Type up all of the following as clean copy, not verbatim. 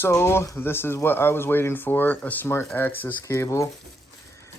So this is what I was waiting for, a smart access cable.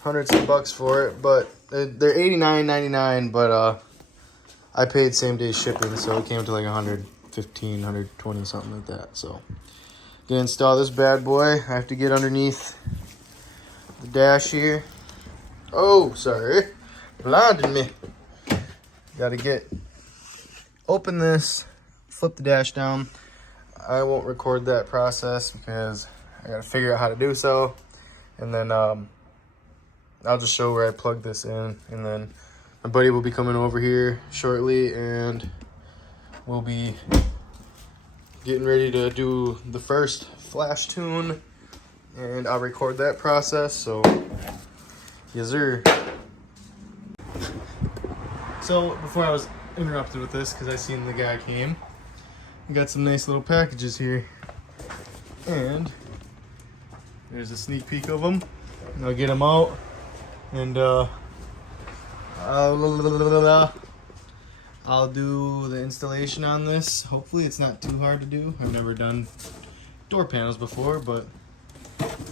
Hundreds of bucks for it, but they're $89.99, but I paid same day shipping, so it came to like 115, 120, something like that. So to install this bad boy, I have to get underneath the dash here. Oh, sorry, blinded me. Gotta open this, flip the dash down. I won't record that process because I gotta figure out how to do so. And then I'll just show where I plug this in. And then my buddy will be coming over here shortly and we'll be getting ready to do the first flash tune. And I'll record that process, so yes sir. So before I was interrupted with this because I seen the guy came. We got some nice little packages here, and there's a sneak peek of them. I'll get them out, and I'll do the installation on this. Hopefully it's not too hard to do. I've never done door panels before, but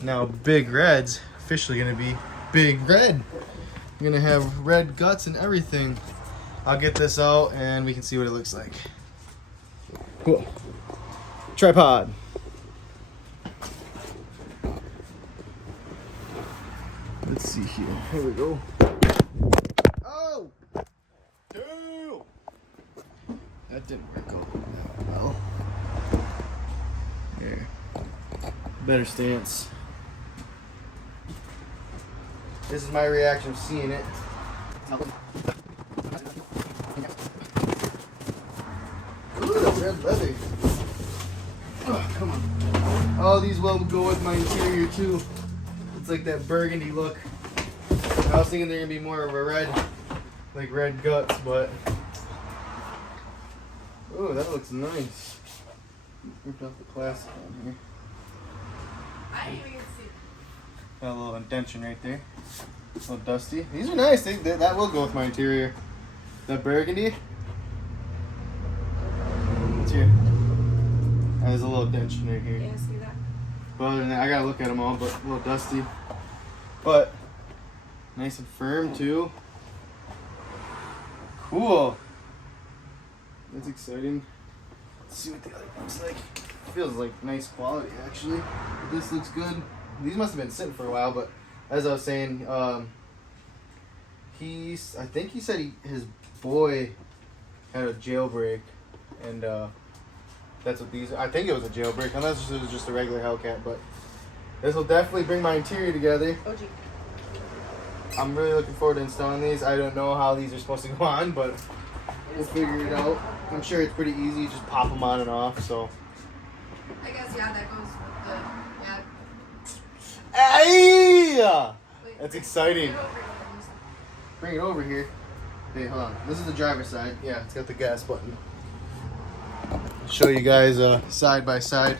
now Big Red's officially gonna be Big Red. We're gonna have red guts and everything. I'll get this out and we can see what it looks like. Cool. Tripod. Let's see here. Here we go. Oh! Two! That didn't work out that well. Here. Better stance. This is my reaction of seeing it. Red leather. Oh, come on. All these will go with my interior too. It's like that burgundy look. I was thinking they're gonna be more of a red, like red guts, but oh, that looks nice. Ripped off the plastic on here. I didn't even see. Got a little indention right there. A little dusty. These are nice. That will go with my interior. That burgundy. Here. There's a little dent right here. Yeah, see that? But other than that, I gotta look at them all, but a little dusty. But nice and firm too. Cool. That's exciting. Let's see what the other looks like. Feels like nice quality actually. This looks good. These must have been sitting for a while, but as I was saying, I think he said his boy had a jailbreak. And that's what these. I think it was a jailbreak, unless it was just a regular Hellcat. But this will definitely bring my interior together. Oh, gee. I'm really looking forward to installing these. I don't know how these are supposed to go on, but we'll figure it out. I'm sure it's pretty easy. You just pop them on and off. So. I guess that goes with the Hey! Wait, That's exciting. Get over here. Bring it over here. Hey, hold on. This is the driver's side. Yeah, it's got the gas button. Show you guys side by side,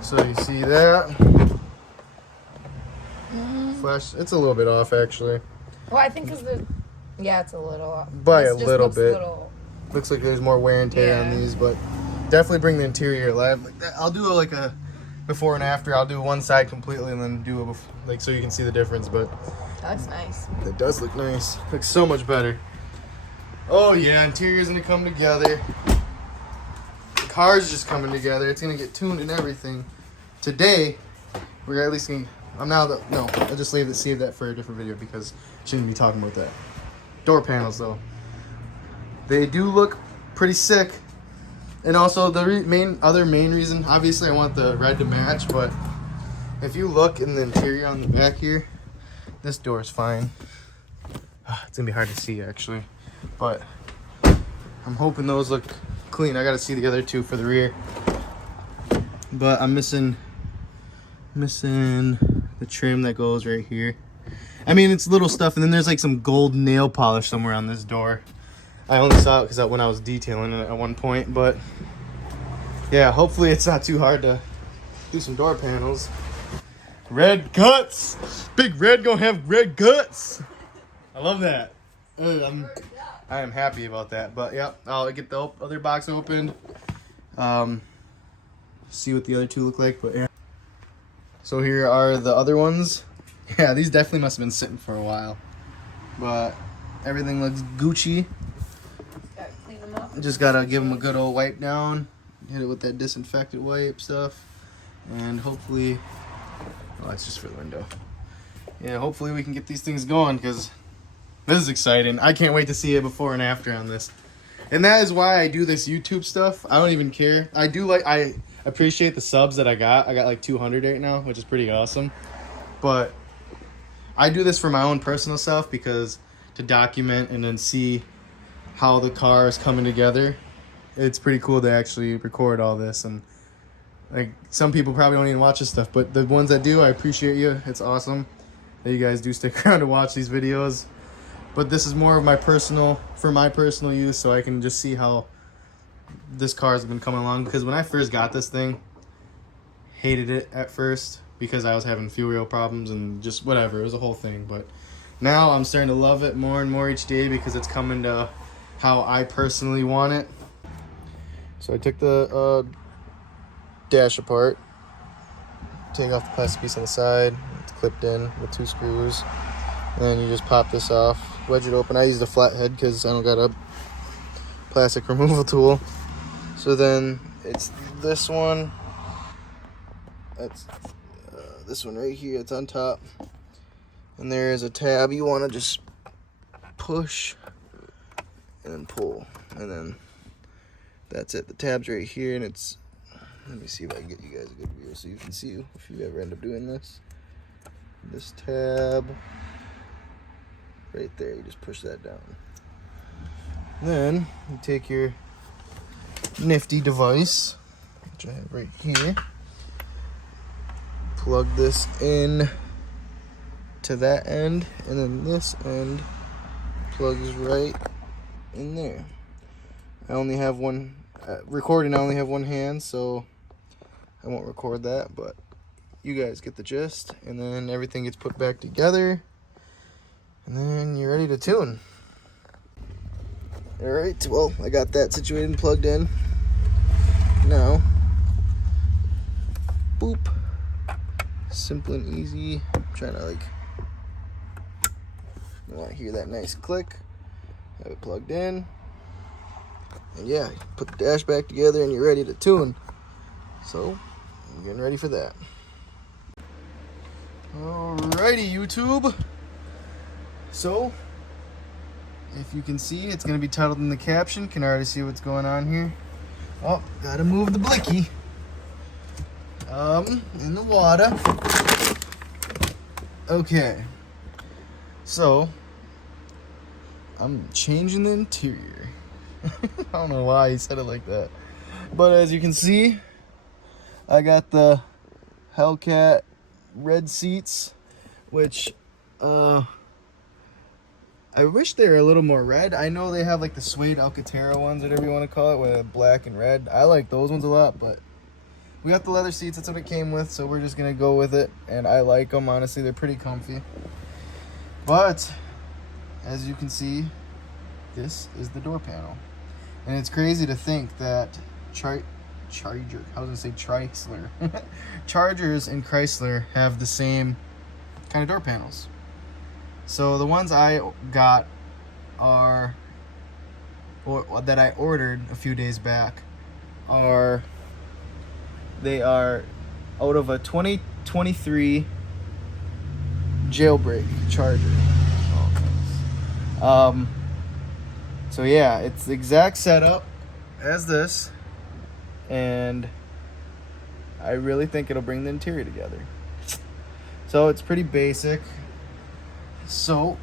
so you see that. Flash. It's a little bit off actually. Well, I think because it's a little off. By This a just little looks bit. Looks like there's more wear and tear on these, but definitely bring the interior alive. Like that. I'll do like a before and after. I'll do one side completely and then do like so you can see the difference. But That's nice. it does look nice. Looks so much better. Oh yeah, interior's gonna come together. Car's just coming together. It's gonna get tuned and everything. Today, we're at least gonna. I'll just save that for a different video because I shouldn't be talking about that. Door panels though, they do look pretty sick. And also the main reason, obviously I want the red to match, but if you look in the interior on the back here, this door is fine. It's gonna be hard to see actually, but I'm hoping those look clean. I gotta see the other two for the rear, but I'm missing the trim that goes right here. I mean, it's little stuff, and then there's like some gold nail polish somewhere on this door. I only saw it because when I was detailing it at one point, but yeah, hopefully it's not too hard to do some door panels. Red guts! Big Red gonna have red guts! I love that. I am happy about that, but yeah, I'll get the other box opened. see what the other two look like, but yeah. So here are the other ones. Yeah, these definitely must have been sitting for a while, but everything looks Gucci. Gotta clean them up. Just gotta give them a good old wipe down, hit it with that disinfectant wipe stuff, and hopefully, oh, it's just for the window. Yeah, hopefully we can get these things going, because this is exciting. I can't wait to see it before and after on this. And that is why I do this YouTube stuff. I don't even care. I appreciate the subs that I got. I got like 200 right now, which is pretty awesome. But I do this for my own personal self, because to document and then see how the car is coming together. It's pretty cool to actually record all this. And like, some people probably don't even watch this stuff, but the ones that do, I appreciate you. It's awesome that you guys do stick around to watch these videos. But this is more of my personal use, so I can just see how this car has been coming along. Because when I first got this thing, hated it at first because I was having fuel rail problems and just whatever. It was a whole thing. But now I'm starting to love it more and more each day, because it's coming to how I personally want it. So I took the dash apart, take off the plastic piece on the side. It's clipped in with 2 screws. And then you just pop this off, wedge it open. I used a flathead because I don't got a plastic removal tool. So then it's this one. That's this one right here. It's on top. And there's a tab you want to just push and then pull. And then that's it. The tab's right here, and it's, let me see if I can get you guys a good view so you can see if you ever end up doing this. This tab right there, you just push that down. Then you take your nifty device, which I have right here, plug this in to that end, and then this end plugs right in there. I only have one recording. I only have one hand, so I won't record that, but you guys get the gist. And then everything gets put back together, and then you're ready to tune. All right, well, I got that situated and plugged in. Now, boop, simple and easy. I'm trying to you want to hear that nice click. Have it plugged in. And yeah, put the dash back together and you're ready to tune. So, I'm getting ready for that. Alrighty, YouTube. So, if you can see, it's going to be titled in the caption. Can already see what's going on here. Oh, gotta move the blicky. In the water. Okay. So, I'm changing the interior. I don't know why he said it like that. But as you can see, I got the Hellcat red seats, which, I wish they were a little more red. I know they have like the suede Alcantara ones, whatever you want to call it, with black and red. I like those ones a lot, but we got the leather seats. That's what it came with, so we're just going to go with it. And I like them, honestly. They're pretty comfy. But, as you can see, this is the door panel. And it's crazy to think that Chrysler, Chargers and Chrysler have the same kind of door panels. So the ones I got that I ordered a few days back are out of a 2023 jailbreak Charger. So yeah, it's the exact setup as this, and I really think it'll bring the interior together. So it's pretty basic. So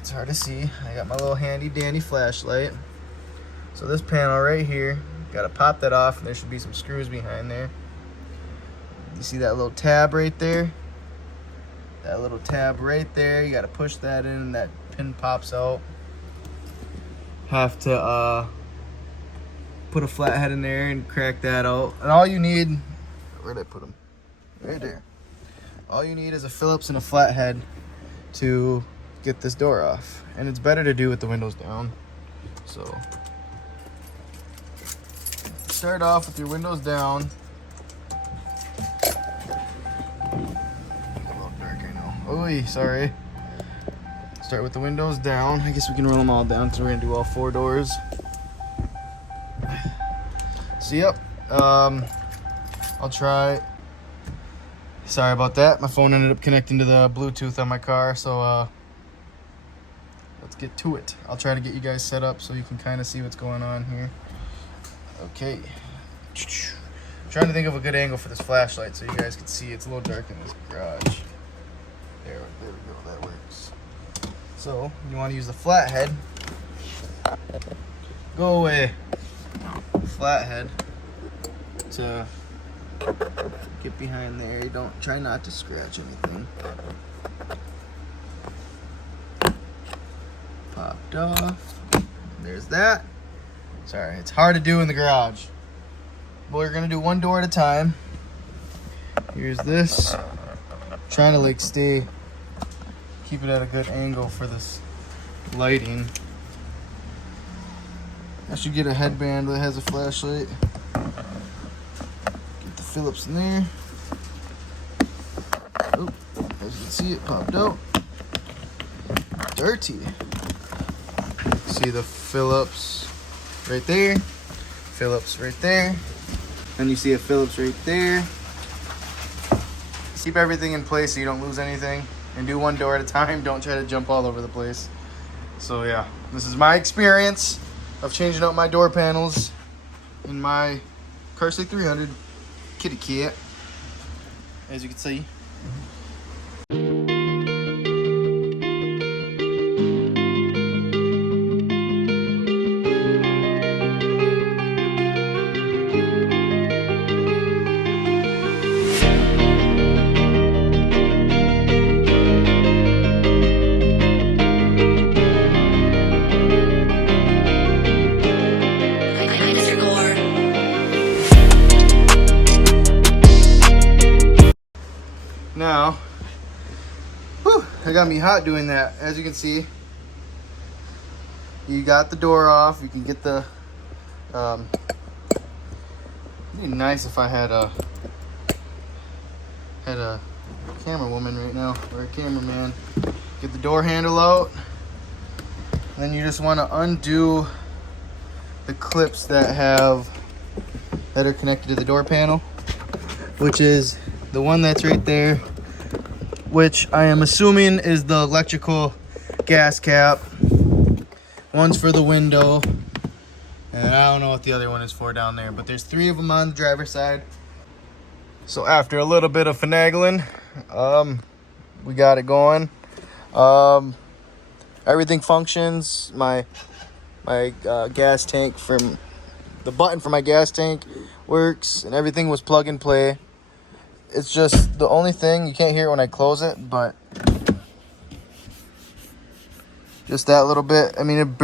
it's hard to see. I got my little handy dandy flashlight. So this panel right here, gotta pop that off, and there should be some screws behind there. You see that little tab right there? That little tab right there, you gotta push that in, and that pin pops out. Have to put a flathead in there and crack that out. And all you need, where'd I put them? Right there. All you need is a Phillips and a flathead to get this door off. And it's better to do with the windows down. So start off with your windows down. A little dark, I know. Oy, sorry. Start with the windows down. I guess we can roll them all down because we're gonna do all 4 doors. So yep, I'll try. Sorry about that. My phone ended up connecting to the Bluetooth on my car, so let's get to it. I'll try to get you guys set up so you can kind of see what's going on here. Okay. I'm trying to think of a good angle for this flashlight so you guys can see. It's a little dark in this garage. There we go. That works. So you want to use the flathead. Go away. Flathead to get behind there. You don't try not to scratch anything. Popped off. There's that. Sorry, it's hard to do in the garage. But we're gonna do 1 door at a time. Here's this. Trying to like keep it at a good angle for this lighting. I should get a headband that has a flashlight. Get the Phillips in there. Oh, as you can see, it popped out. Dirty. See the Phillips right there. Phillips right there. Then you see a Phillips right there. Keep everything in place so you don't lose anything. And do 1 door at a time. Don't try to jump all over the place. So yeah, this is my experience of changing out my door panels in my chrysler 300 kitty cat, as you can see. Now, it got me hot doing that. As you can see, you got the door off. You can get the. It'd be nice if I had a camera woman right now or a cameraman. Get the door handle out. And then you just want to undo the clips that are connected to the door panel, which is the one that's right there, which I am assuming is the electrical gas cap. One's for the window, and I don't know what the other one is for down there, but there's 3 of them on the driver's side. So after a little bit of finagling, we got it going. Everything functions. My gas tank the button for my gas tank works, and everything was plug and play. It's just the only thing, you can't hear it when I close it, but just that little bit. I mean, it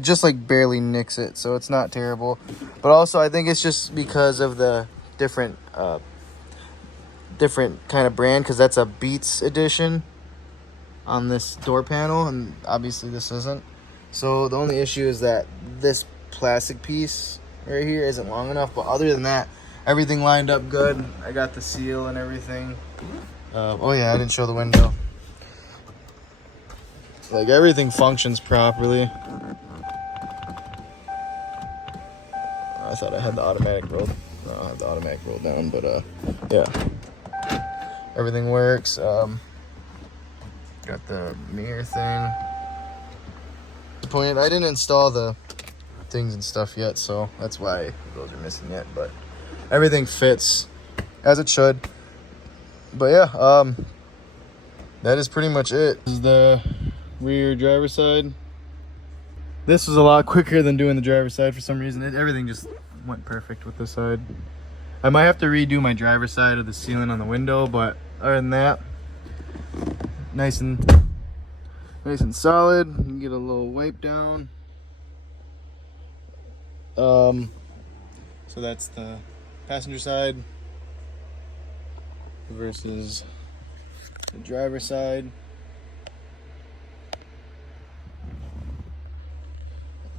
just like barely nicks it, so it's not terrible. But also, I think it's just because of the different kind of brand, because that's a Beats edition on this door panel, and obviously this isn't. So the only issue is that this plastic piece right here isn't long enough, but other than that, everything lined up good. I got the seal and everything. Oh yeah, I didn't show the window. Like, everything functions properly. I thought I had the automatic roll. No, I don't have the automatic roll down, but yeah. Everything works. Got the mirror thing. I didn't install the things and stuff yet, so that's why those are missing yet, but everything fits as it should. But yeah, that is pretty much it. This is the rear driver's side. This was a lot quicker than doing the driver's side for some reason. Everything just went perfect with this side. I might have to redo my driver's side of the ceiling on the window, but other than that, nice and solid. You can get a little wipe down. So that's the passenger side versus the driver's side.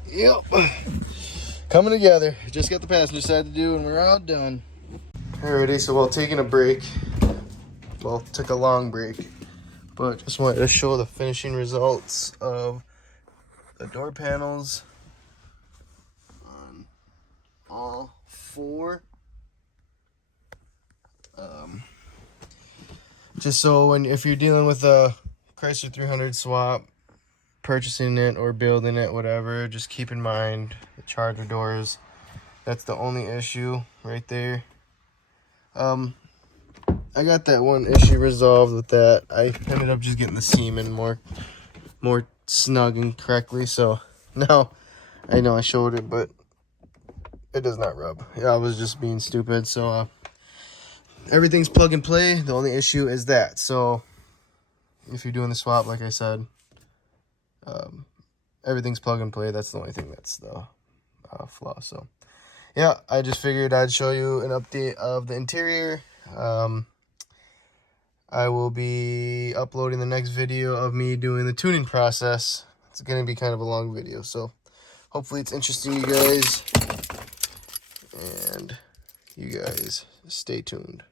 Yep. Kind coming together. Just got the passenger side to do, and we're all done. Alrighty, so while taking a break, well, took a long break, but just wanted to show the finishing results of the door panels on all four. Just so if you're dealing with a Chrysler 300 swap, purchasing it or building it, whatever, just keep in mind the charger doors. That's the only issue right there. I got that one issue resolved with that. I ended up just getting the seam in more snug and correctly. So now I know I showed it, but it does not rub. Yeah, I was just being stupid. So everything's plug and play. The only issue is that. So if you're doing the swap, like I said, everything's plug and play. That's the only thing that's the flaw. So yeah, I just figured I'd show you an update of the interior. I will be uploading the next video of me doing the tuning process. It's going to be kind of a long video, so hopefully it's interesting, you guys. And you guys stay tuned.